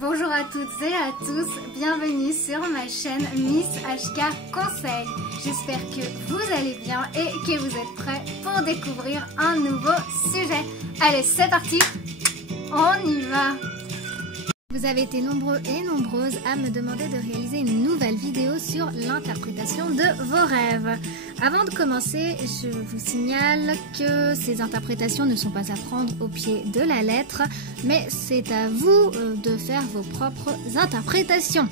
Bonjour à toutes et à tous, bienvenue sur ma chaîne Miss HK Conseil. J'espère que vous allez bien et que vous êtes prêts pour découvrir un nouveau sujet. Allez, c'est parti, on y va! Vous avez été nombreux et nombreuses à me demander de réaliser une nouvelle vidéo sur l'interprétation de vos rêves. Avant de commencer, je vous signale que ces interprétations ne sont pas à prendre au pied de la lettre, mais c'est à vous de faire vos propres interprétations.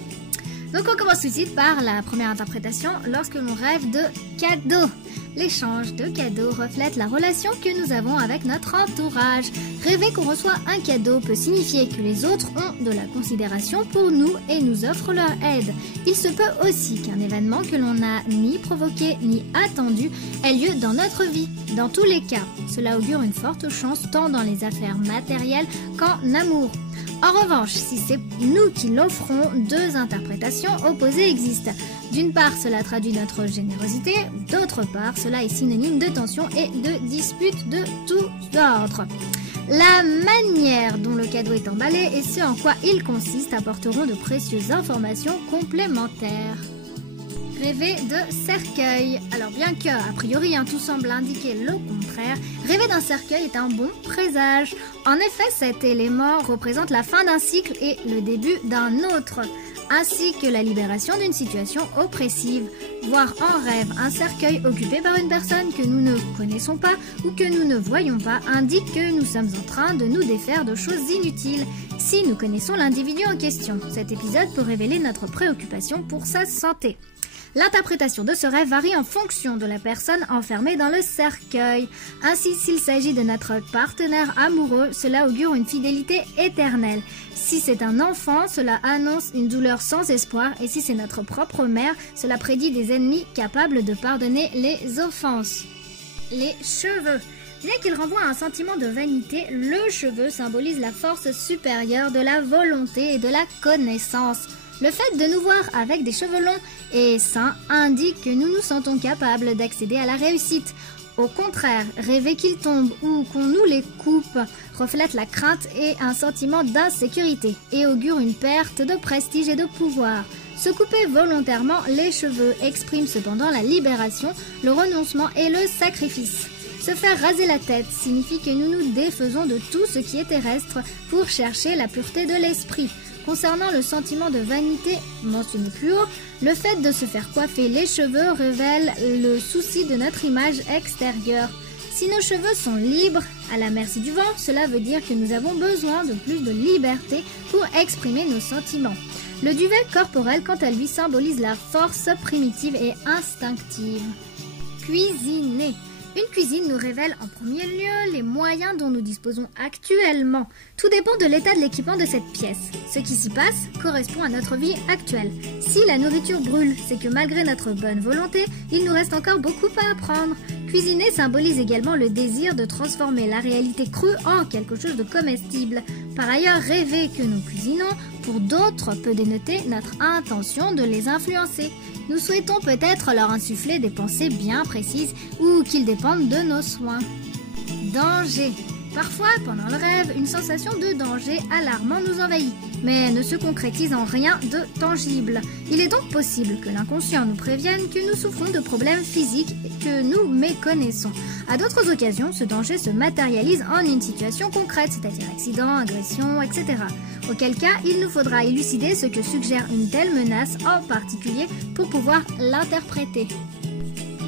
Donc on commence tout de suite par la première interprétation lorsque l'on rêve de cadeaux. L'échange de cadeaux reflète la relation que nous avons avec notre entourage. Rêver qu'on reçoit un cadeau peut signifier que les autres ont de la considération pour nous et nous offrent leur aide. Il se peut aussi qu'un événement que l'on n'a ni provoqué ni attendu ait lieu dans notre vie. Dans tous les cas, cela augure une forte chance tant dans les affaires matérielles qu'en amour. En revanche, si c'est nous qui l'offrons, deux interprétations opposées existent. D'une part, cela traduit notre générosité, d'autre part, cela est synonyme de tension et de dispute de tout ordre. La manière dont le cadeau est emballé et ce en quoi il consiste apporteront de précieuses informations complémentaires. Rêver de cercueil. Alors bien que, a priori, tout semble indiquer le contraire, rêver d'un cercueil est un bon présage. En effet, cet élément représente la fin d'un cycle et le début d'un autre, ainsi que la libération d'une situation oppressive. Voir en rêve un cercueil occupé par une personne que nous ne connaissons pas ou que nous ne voyons pas indique que nous sommes en train de nous défaire de choses inutiles. Si nous connaissons l'individu en question, cet épisode peut révéler notre préoccupation pour sa santé. L'interprétation de ce rêve varie en fonction de la personne enfermée dans le cercueil. Ainsi, s'il s'agit de notre partenaire amoureux, cela augure une fidélité éternelle. Si c'est un enfant, cela annonce une douleur sans espoir. Et si c'est notre propre mère, cela prédit des ennemis capables de pardonner les offenses. Les cheveux. Bien qu'il renvoie à un sentiment de vanité, le cheveu symbolise la force supérieure de la volonté et de la connaissance. Le fait de nous voir avec des cheveux longs et sains indique que nous nous sentons capables d'accéder à la réussite. Au contraire, rêver qu'ils tombent ou qu'on nous les coupe reflète la crainte et un sentiment d'insécurité et augure une perte de prestige et de pouvoir. Se couper volontairement les cheveux exprime cependant la libération, le renoncement et le sacrifice. Se faire raser la tête signifie que nous nous défaisons de tout ce qui est terrestre pour chercher la pureté de l'esprit. Concernant le sentiment de vanité mentionné plus haut, le fait de se faire coiffer les cheveux révèle le souci de notre image extérieure. Si nos cheveux sont libres, à la merci du vent, cela veut dire que nous avons besoin de plus de liberté pour exprimer nos sentiments. Le duvet corporel, quant à lui, symbolise la force primitive et instinctive. Cuisiner. Une cuisine nous révèle en premier lieu les moyens dont nous disposons actuellement. Tout dépend de l'état de l'équipement de cette pièce. Ce qui s'y passe correspond à notre vie actuelle. Si la nourriture brûle, c'est que malgré notre bonne volonté, il nous reste encore beaucoup à apprendre. Cuisiner symbolise également le désir de transformer la réalité crue en quelque chose de comestible. Par ailleurs, rêver que nous cuisinons, pour d'autres, peut dénoter notre intention de les influencer. Nous souhaitons peut-être leur insuffler des pensées bien précises ou qu'ils dépendent de nos soins. Danger. Parfois, pendant le rêve, une sensation de danger alarmant nous envahit, mais ne se concrétise en rien de tangible. Il est donc possible que l'inconscient nous prévienne que nous souffrons de problèmes physiques que nous méconnaissons. À d'autres occasions, ce danger se matérialise en une situation concrète, c'est-à-dire accident, agression, etc. Auquel cas, il nous faudra élucider ce que suggère une telle menace en particulier pour pouvoir l'interpréter.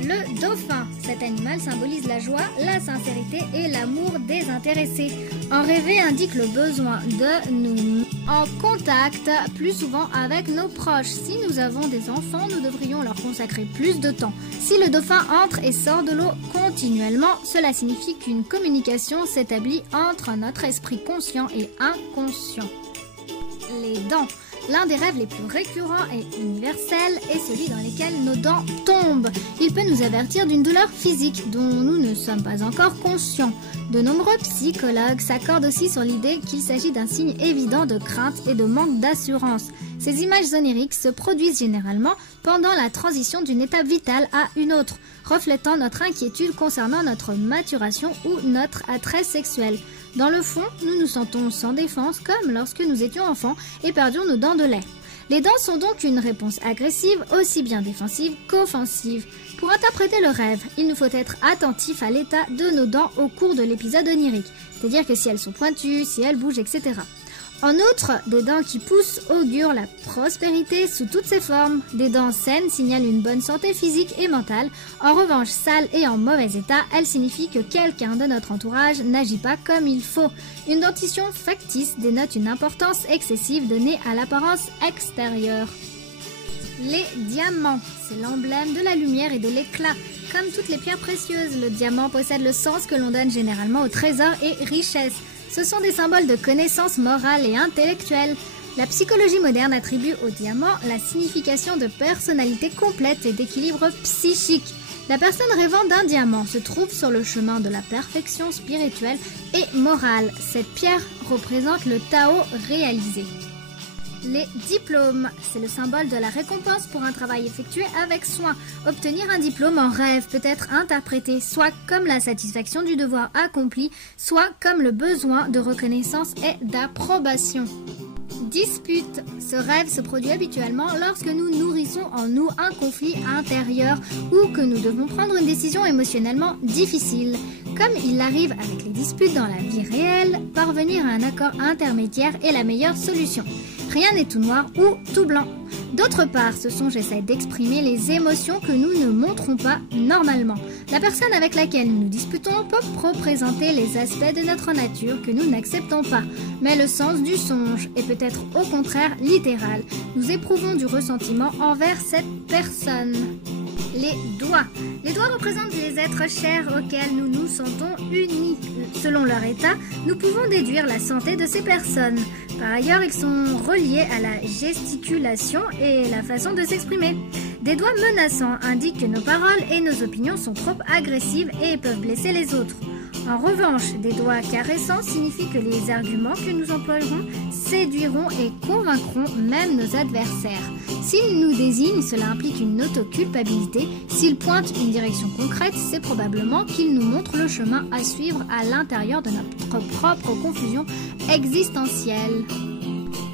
Le dauphin. Cet animal symbolise la joie, la sincérité et l'amour désintéressé. En rêver indique le besoin de nous en contact plus souvent avec nos proches. Si nous avons des enfants, nous devrions leur consacrer plus de temps. Si le dauphin entre et sort de l'eau continuellement, cela signifie qu'une communication s'établit entre notre esprit conscient et inconscient. Les dents. L'un des rêves les plus récurrents et universels est celui dans lequel nos dents tombent. Il peut nous avertir d'une douleur physique dont nous ne sommes pas encore conscients. De nombreux psychologues s'accordent aussi sur l'idée qu'il s'agit d'un signe évident de crainte et de manque d'assurance. Ces images oniriques se produisent généralement pendant la transition d'une étape vitale à une autre, reflétant notre inquiétude concernant notre maturation ou notre attrait sexuel. Dans le fond, nous nous sentons sans défense comme lorsque nous étions enfants et perdions nos dents de lait. Les dents sont donc une réponse agressive, aussi bien défensive qu'offensive. Pour interpréter le rêve, il nous faut être attentif à l'état de nos dents au cours de l'épisode onirique, c'est-à-dire que si elles sont pointues, si elles bougent, etc. En outre, des dents qui poussent augurent la prospérité sous toutes ses formes. Des dents saines signalent une bonne santé physique et mentale. En revanche, sales et en mauvais état, elles signifient que quelqu'un de notre entourage n'agit pas comme il faut. Une dentition factice dénote une importance excessive donnée à l'apparence extérieure. Les diamants, c'est l'emblème de la lumière et de l'éclat. Comme toutes les pierres précieuses, le diamant possède le sens que l'on donne généralement au trésor et richesse. Ce sont des symboles de connaissance morale et intellectuelle. La psychologie moderne attribue au diamant la signification de personnalité complète et d'équilibre psychique. La personne rêvant d'un diamant se trouve sur le chemin de la perfection spirituelle et morale. Cette pierre représente le Tao réalisé. Les diplômes, c'est le symbole de la récompense pour un travail effectué avec soin. Obtenir un diplôme en rêve peut être interprété soit comme la satisfaction du devoir accompli, soit comme le besoin de reconnaissance et d'approbation. Dispute. Ce rêve se produit habituellement lorsque nous nourrissons en nous un conflit intérieur ou que nous devons prendre une décision émotionnellement difficile. Comme il arrive avec les disputes dans la vie réelle, parvenir à un accord intermédiaire est la meilleure solution. Rien n'est tout noir ou tout blanc. D'autre part, ce songe essaie d'exprimer les émotions que nous ne montrons pas normalement. La personne avec laquelle nous nous disputons peut représenter les aspects de notre nature que nous n'acceptons pas. Mais le sens du songe est peut-être au contraire littéral. Nous éprouvons du ressentiment envers cette personne. Les doigts. Les doigts représentent des êtres chers auxquels nous nous sentons unis. Selon leur état, nous pouvons déduire la santé de ces personnes. Par ailleurs, ils sont reliés à la gesticulation et la façon de s'exprimer. Des doigts menaçants indiquent que nos paroles et nos opinions sont trop agressives et peuvent blesser les autres. En revanche, des doigts caressants signifient que les arguments que nous emploierons séduiront et convaincront même nos adversaires. S'ils nous désignent, cela implique une autoculpabilité. S'ils pointent une direction concrète, c'est probablement qu'ils nous montrent le chemin à suivre à l'intérieur de notre propre confusion existentielle.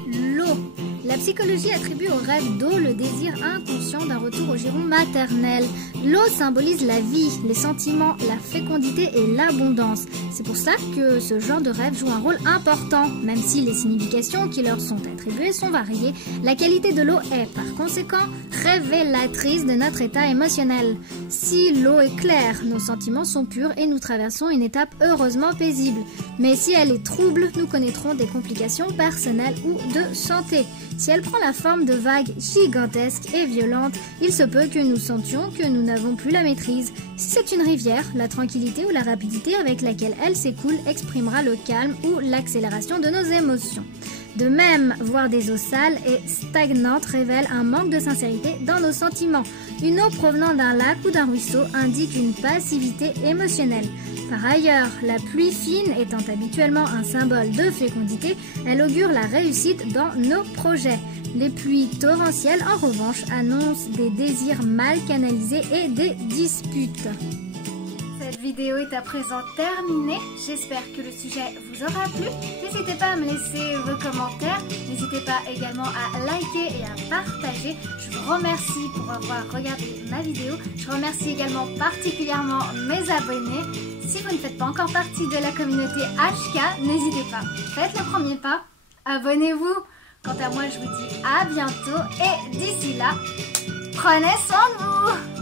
L'eau. La psychologie attribue au rêve d'eau le désir inconscient d'un retour au giron maternel. L'eau symbolise la vie, les sentiments, la fécondité et l'abondance. C'est pour ça que ce genre de rêve joue un rôle important. Même si les significations qui leur sont attribuées sont variées, la qualité de l'eau est par conséquent révélatrice de notre état émotionnel. Si l'eau est claire, nos sentiments sont purs et nous traversons une étape heureusement paisible. Mais si elle est trouble, nous connaîtrons des complications personnelles ou de santé. Si elle prend la forme de vagues gigantesques et violentes, il se peut que nous sentions que nous n'avons plus la maîtrise. Si c'est une rivière, la tranquillité ou la rapidité avec laquelle elle s'écoule exprimera le calme ou l'accélération de nos émotions. De même, voir des eaux sales et stagnantes révèle un manque de sincérité dans nos sentiments. Une eau provenant d'un lac ou d'un ruisseau indique une passivité émotionnelle. Par ailleurs, la pluie fine étant habituellement un symbole de fécondité, elle augure la réussite dans nos projets. Les pluies torrentielles, en revanche, annoncent des désirs mal canalisés et des disputes. Cette vidéo est à présent terminée. J'espère que le sujet vous aura plu. N'hésitez pas à me laisser vos commentaires. N'hésitez pas également à liker et à partager. Je vous remercie pour avoir regardé ma vidéo. Je remercie également particulièrement mes abonnés. Si vous ne faites pas encore partie de la communauté HK, n'hésitez pas. Faites le premier pas. Abonnez-vous. Quant à moi, je vous dis à bientôt. Et d'ici là, prenez soin de vous.